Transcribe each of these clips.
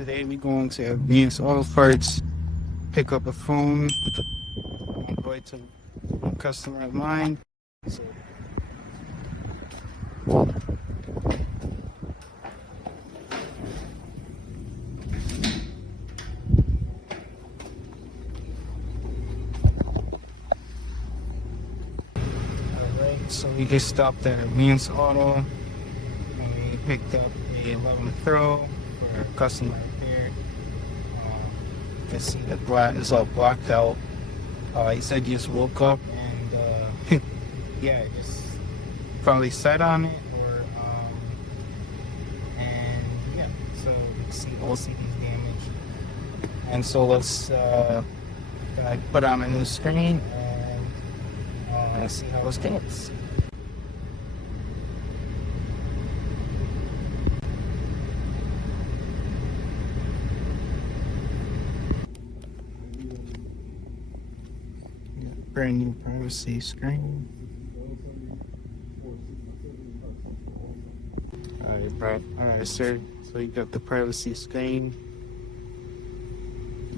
Today we going to Advanced Auto Parts, pick up a phone on the way to a customer of mine. So, alright, so we just stopped at Advanced Auto and we picked up a 11 throw for a customer here. You can see the glass is all blocked out. He said he just woke up and yeah, just probably sat on it or and yeah, so you can see OCD damage. And so let's put on a new screen and see how it goes. Brand new privacy screen. Alright, sir. So you got the privacy screen.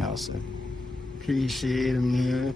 Awesome. Appreciate it, man.